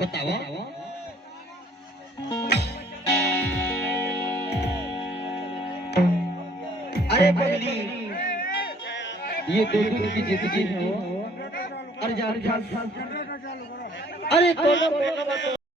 बताओ। अरे पगली, ये दो दिन की जिंदगी है। अरे जान, अरे